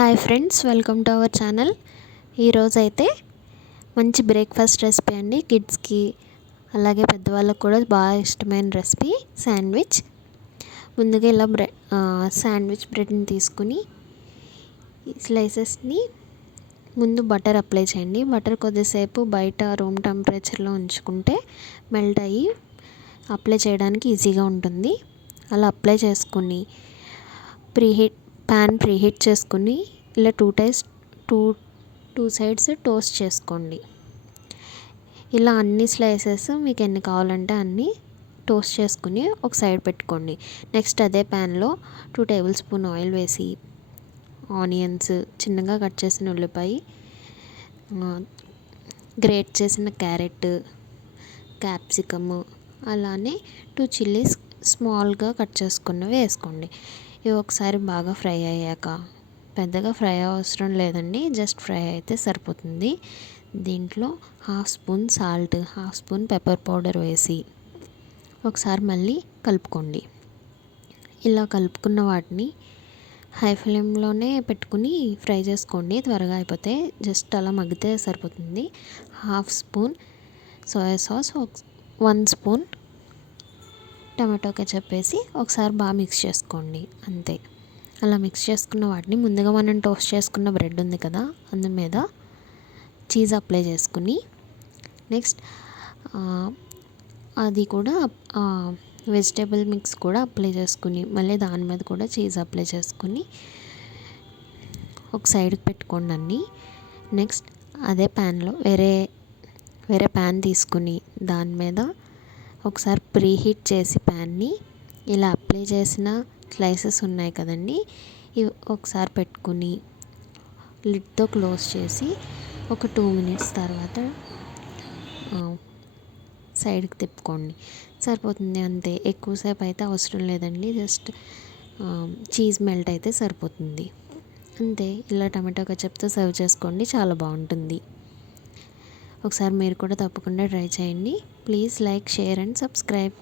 Hi friends welcome to our channel. ఈరోజైతే మంచి breakfast recipe అండి. కిడ్స్కి అలాగే పెద్దవాళ్ళకు కూడా బాగా ఇష్టమైన రెసిపీ శాండ్విచ్. ముందుగా ఇలా బ్రెడ్ శాండ్విచ్ బ్రెడ్ని తీసుకుని స్లైసెస్ని ముందు బటర్ అప్లై చేయండి. బటర్ కొద్దిసేపు బయట రూమ్ టెంపరేచర్లో ఉంచుకుంటే మెల్ట్ అయ్యి అప్లై చేయడానికి ఈజీగా ఉంటుంది. అలా అప్లై చేసుకుని ప్రీహీట్ ప్యాన్ ప్రీహీట్ చేసుకుని ఇలా two times to two sides toast చేసుకోండి. ఇలా అన్ని స్లైసెస్ మీకు ఎన్ని కావాలంటే అన్ని టోస్ట్ చేసుకుని ఒక సైడ్ పెట్టుకోండి. నెక్స్ట్ అదే ప్యాన్లో టూ టేబుల్ స్పూన్ ఆయిల్ వేసి ఆనియన్స్ చిన్నగా కట్ చేసిన ఉల్లిపాయ గ్రేట్ చేసిన క్యారెట్ క్యాప్సికమ్ అలానే టూ చిల్లీస్ స్మాల్గా కట్ చేసుకున్నవి వేసుకోండి. ఇవి ఒకసారి బాగా ఫ్రై అయ్యాక పెద్దగా ఫ్రై అవసరం లేదండి జస్ట్ ఫ్రై అయితే సరిపోతుంది. దీంట్లో half spoon salt half spoon pepper powder వేసి ఒకసారి మళ్ళీ కలుపుకోండి. ఇలా కలుపుకున్న వాటిని హై ఫ్లేమ్లోనే పెట్టుకుని ఫ్రై చేసుకోండి త్వరగా అయిపోతే జస్ట్ అలా మగ్గితే సరిపోతుంది. Half spoon soya sauce one spoon tomato ketchup వేసి ఒకసారి బాగా మిక్స్ చేసుకోండి అంతే. అలా మిక్స్ చేసుకున్న వాటిని ముందుగా మనం టోస్ట్ చేసుకున్న బ్రెడ్ ఉంది కదా అందు మీద చీజ్ అప్లై చేసుకుని నెక్స్ట్ అది కూడా వెజిటేబుల్ మిక్స్ కూడా అప్లై చేసుకుని మళ్ళీ దాని మీద కూడా చీజ్ అప్లై చేసుకుని ఒక సైడ్కి పెట్టుకోండి అన్ని. నెక్స్ట్ అదే ప్యాన్లో వేరే వేరే ప్యాన్ తీసుకుని దాని మీద ఒకసారి ప్రీ హీట్ చేసి ప్యాన్ని ఇలా అప్లై చేసిన స్లైసెస్ ఉన్నాయి కదండి ఇవి ఒకసారి పెట్టుకుని లిడ్తో క్లోజ్ చేసి ఒక టూ మినిట్స్ తర్వాత సైడ్కి తిప్పుకోండి. సరిపోతుంది అంతే. ఎక్కువసేపు అయితే అవసరం లేదండి. జస్ట్ చీజ్ మెల్ట్ అయితే సరిపోతుంది. అంతే. ఇలా టమాటో కచప్తో సర్వ్ చేసుకోండి. చాలా బాగుంటుంది. ఒకసారి మీరు కూడా తప్పకుండా ట్రై చేయండి. Please like share and subscribe.